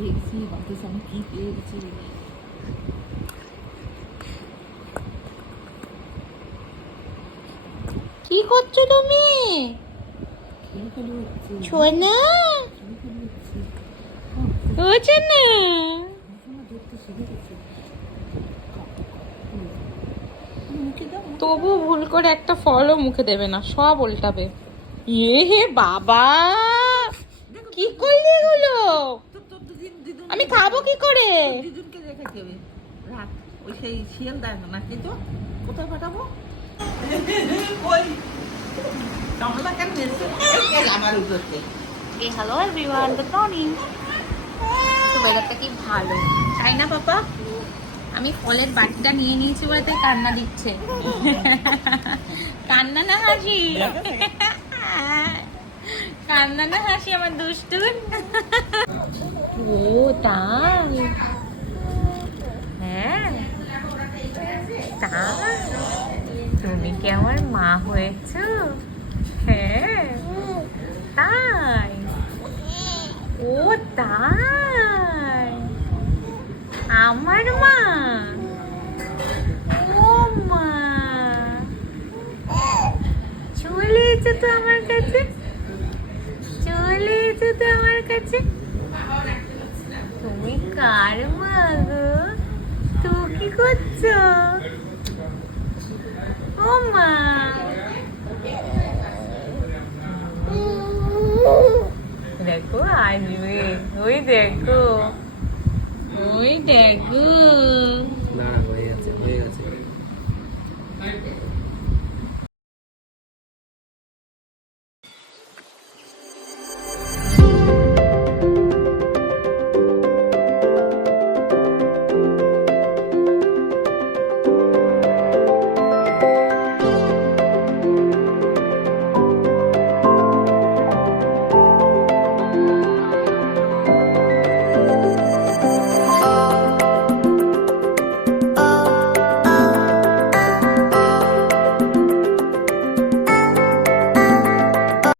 পেয়ে গেছি, বাতাস আমি কি পেয়ে গেছি। কি করছো তুমি? ছোনা হচ্ছে না, তবু ভুল করে একটা ফলও মুখে দেবে না, সব উল্টাবে। এ হে বাবা, কি করলি এগুলো? আমি খাবো কি করে? দিদুনকে রেখে দেবে, রাখ। ওই সেই শিয়াল দেয় না নাকি, তো কোথায় পাঠাবো? ওই কামলা কেন এসে আমার উপরে। Hello everyone, good morning. তো ওয়েদারটা কি ভালো, তাই না পাপা? আমি ফলের বাটিটা নিয়ে নিয়েছি বলে তাই কান্না দিচ্ছে। কান্না না হাসি? কান্না না হাসি আমার দুষ্টুন? ও তাই? হ্যাঁ তাই? তুমি কি আমার মা হয়েছো? হ্যাঁ তাই? ও তাই, আমার মা? ও মা, চলে এসো তো আমার কাছে, চলে এসো তো আমার কাছে। তুমি কার মা গো? তুমি কি করছো? ও মা, দেখো আসবে, ওই দেখো, ওই দেখো।